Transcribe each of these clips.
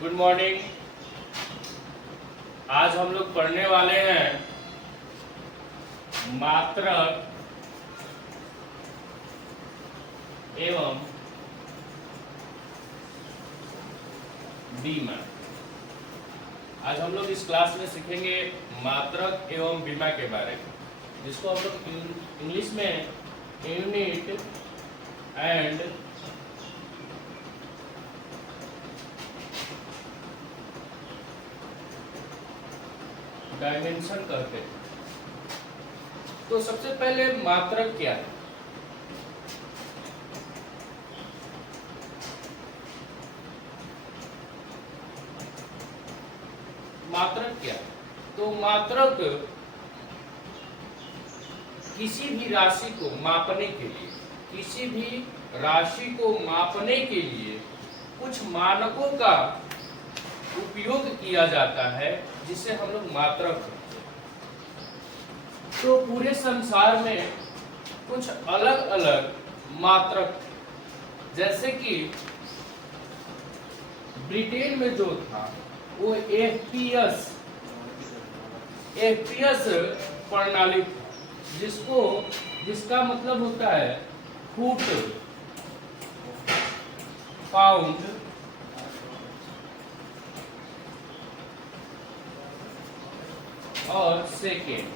Good morning. आज हम लोग पढ़ने वाले हैं मात्रक एवं बीमा। आज हम लोग इस क्लास में सीखेंगे मात्रक एवं बीमा के बारे में, जिसको हम लोग इंग्लिश में यूनिट एंड डायमेंशन कहते हैं। तो सबसे पहले मात्रक क्या है? मात्रक क्या है? तो मात्रक किसी भी राशि को मापने के लिए, किसी भी राशि को मापने के लिए कुछ मानकों का उपयोग किया जाता है, जिसे हम लोग मात्रक कहते हैं। तो पूरे संसार में कुछ अलग अलग मात्रक, जैसे कि ब्रिटेन में जो था वो एफपीएस प्रणाली था, जिसका मतलब होता है फुट, पाउंड और सेकेंड।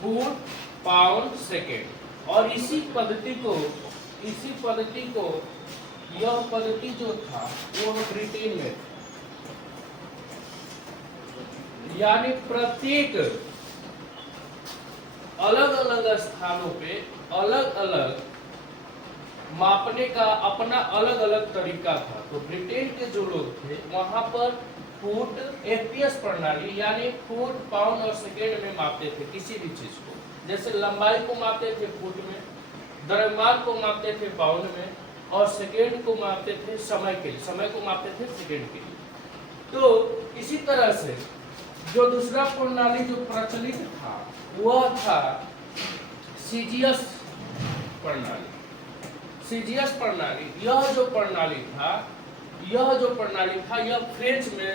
Foot, pound, second. और इसी पद्धति को यह पद्धति जो था वो ब्रिटेन में था। यानी प्रत्येक अलग अलग स्थानों पे अलग अलग मापने का अपना अलग अलग तरीका था। तो ब्रिटेन के जो लोग थे वहां पर फुट, एफपीएस प्रणाली यानी फुट, पाउंड और सेकेंड में मापते थे किसी भी चीज को। जैसे लंबाई को मापते थे फुट में, द्रव्यमान को मापते थे पाउंड में, और सेकेंड को मापते थे समय के लिए, समय को मापते थे सेकेंड के लिए। तो इसी तरह से जो दूसरा प्रणाली जो प्रचलित था वह था सीजीएस प्रणाली। सीजीएस प्रणाली यह जो प्रणाली था यह फ्रेंच में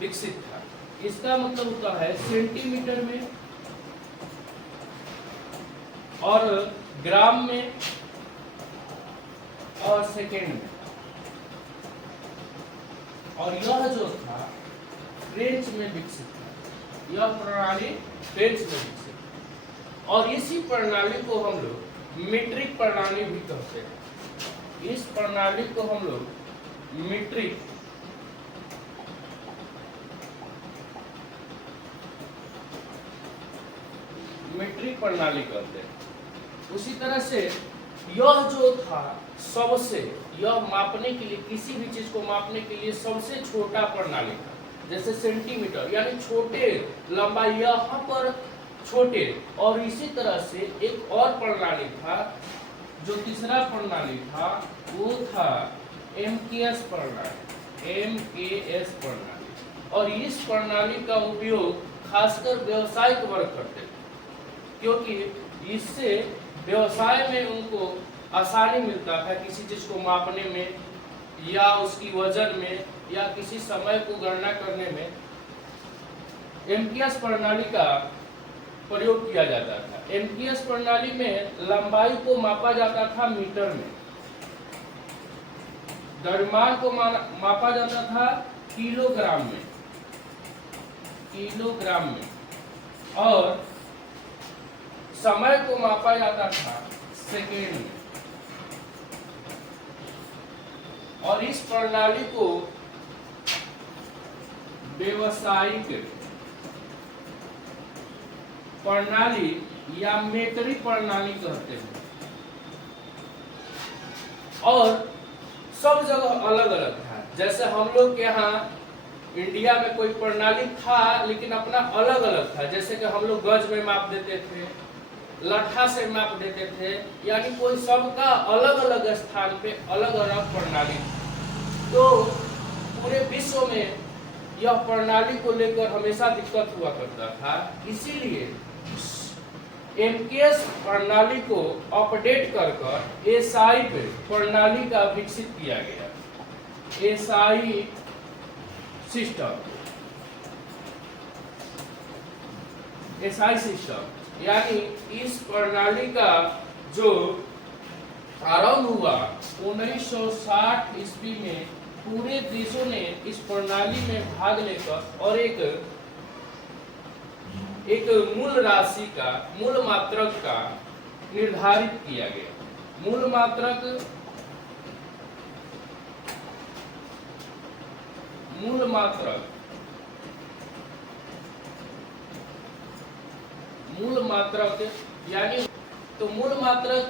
विकसित था। इसका मतलब होता है सेंटीमीटर में और ग्राम में और सेकेंड में। और यह जो था फ्रेंच में विकसित था, यह प्रणाली फ्रेंच में विकसित। और इसी प्रणाली को हम लोग मीट्रिक प्रणाली भी कहते हैं। इस प्रणाली को हम लोग मीट्रिक प्रणाली कहते हैं। उसी तरह से यह जो था यह मापने के लिए, किसी भी चीज को मापने के लिए सबसे छोटा प्रणाली था। जैसे सेंटीमीटर यानी छोटे, लंबाई यहाँ पर छोटे। और इसी तरह से एक और प्रणाली था, जो तीसरा प्रणाली था वो था एमकेएस प्रणाली। और इस प्रणाली का उपयोग खासकर व्यवसायिक वर्ग करते थे, क्योंकि इससे व्यवसाय में उनको आसानी मिलता था किसी चीज को मापने में, या उसकी वजन में, या किसी समय को गणना करने में एमकेएस प्रणाली का प्रयोग किया जाता था। एमकेएस प्रणाली में लंबाई को मापा जाता था मीटर में, द्रव्यमान को मापा जाता था किलोग्राम में, और समय को मापा जाता था सेकेंड में। और इस प्रणाली को व्यवसायिक प्रणाली या मीट्रिक प्रणाली कहते हैं। और सब जगह अलग अलग था। जैसे हम लोग के यहाँ इंडिया में कोई प्रणाली था, लेकिन अपना अलग अलग था। जैसे कि हम लोग गज में माप देते थे, लट्ठा से माप देते थे, यानी कोई सबका अलग अलग स्थान पे अलग अलग प्रणाली थी। तो पूरे विश्व में यह प्रणाली को लेकर हमेशा दिक्कत हुआ करता था। इसीलिए एमकेएस प्रणाली को अपडेट कर एसआई प्रणाली का विकसित किया गया। एसआई सिस्टम, एसआई सिस्टम यानी इस प्रणाली का जो आरंभ हुआ 1960 ईस्वी में, पूरे देशों ने इस प्रणाली में भाग लेकर और एक मूल राशि का, मूल मात्रक का निर्धारित किया गया। मूल मात्रक यानी, तो मूल मात्रक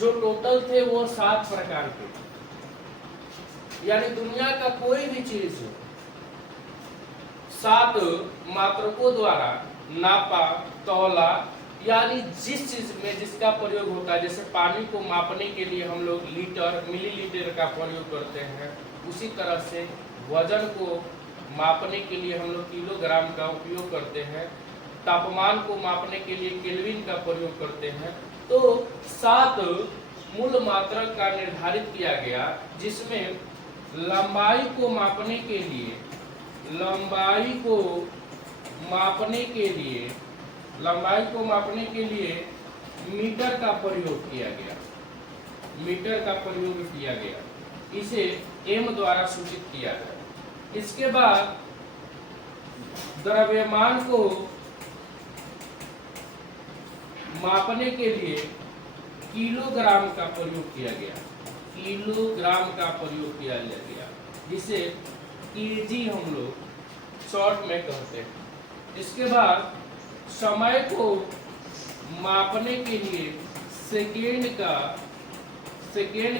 जो टोटल थे वो 7 प्रकार के, यानी दुनिया का कोई भी चीज 7 मात्रकों द्वारा नापा तौला, यानी जिस चीज में जिसका प्रयोग होता है, जैसे पानी को मापने के लिए हम लोग लीटर मिलीलीटर का प्रयोग करते हैं, उसी तरह से वजन को मापने के लिए हम लोग किलोग्राम का उपयोग करते हैं, तापमान को मापने के लिए केल्विन का प्रयोग करते हैं। तो 7 मूल मात्रक का निर्धारित किया गया, जिसमें लंबाई को मापने के लिए मीटर का प्रयोग किया गया। इसे एम द्वारा सूचित किया गया। इसके बाद द्रव्यमान को मापने के लिए किलोग्राम का प्रयोग किया गया, जिसे केजी हम लोग शॉर्ट में कहते हैं। इसके बाद समय को मापने के लिए सेकेंड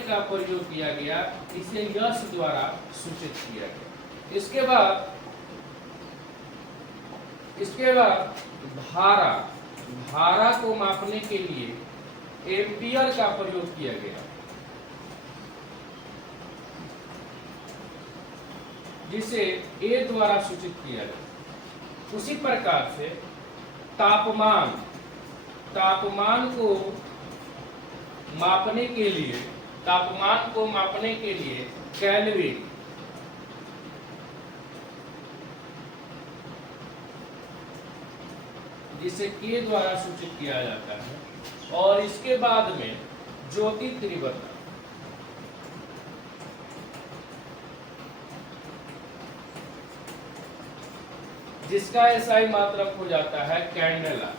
का प्रयोग किया गया, इसे यश द्वारा सूचित किया गया। इसके बाद धारा को मापने के लिए एम्पियर का प्रयोग किया गया, जिसे ए द्वारा सूचित किया गया। उसी प्रकार से तापमान को मापने के लिए केल्विन, जिसे के द्वारा सूचित किया जाता है। और इसके बाद में ज्योति तीव्रता, जिसका एसआई मात्रक हो जाता है कैंडेला,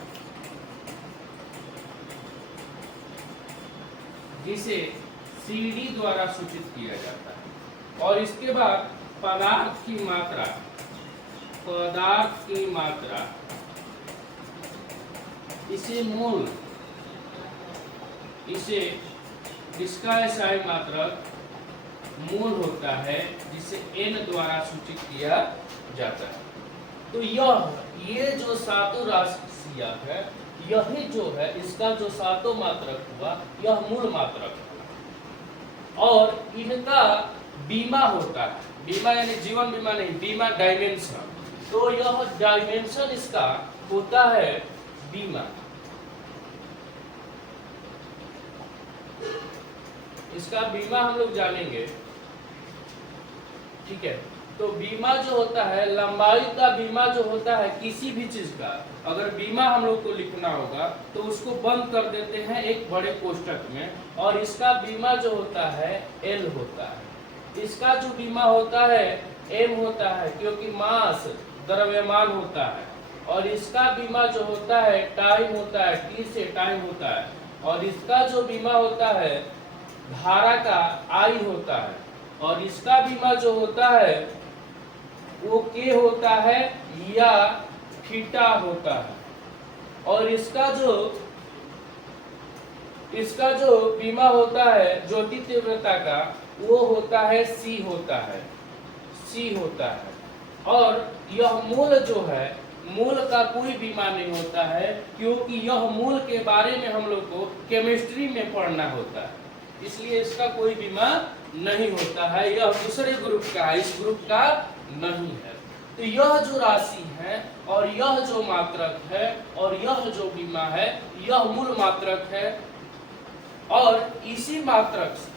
जिसे सीडी द्वारा सूचित किया जाता है। और इसके बाद पदार्थ की मात्रा, इसका एसआई मात्रक मोल होता है, जिसे एन द्वारा सूचित किया जाता है। तो ये जो 7 राशियां है, यही जो है इसका जो 7 मात्रक हुआ, यह मूल मात्रक है। और इनका बीमा होता है, बीमा यानी जीवन बीमा नहीं, बीमा डायमेंशन। तो यह डायमेंशन इसका होता है बीमा। इसका बीमा हम लोग जानेंगे, ठीक है। तो बीमा जो होता है, लंबाई का बीमा जो होता है किसी भी चीज का, अगर बीमा हम लोग को लिखना होगा तो उसको बंद कर देते हैं एक बड़े कोष्ठक में, और इसका बीमा जो होता है एल होता है। इसका जो बीमा होता है एम होता है, क्योंकि मास द्रव्यमान होता है। और इसका बीमा जो होता है टाइम होता है, टी से टाइम होता है। और इसका जो बीमा होता है धारा का आई होता है। और इसका बीमा जो होता है वो के होता है या थीटा होता है। और इसका जो बीमा होता है ज्योति तीव्रता का, वो होता है सी होता है। और यह मूल जो है, मूल का कोई बीमा नहीं होता है, क्योंकि यह मूल के बारे में हम लोग को केमिस्ट्री में पढ़ना होता है, इसलिए इसका कोई बीमा नहीं होता है। यह दूसरे ग्रुप का है, इस ग्रुप का नहीं है। तो यह जो राशि है और यह जो मात्रक है और यह जो विमा है, यह मूल मात्रक है और इसी मात्रक से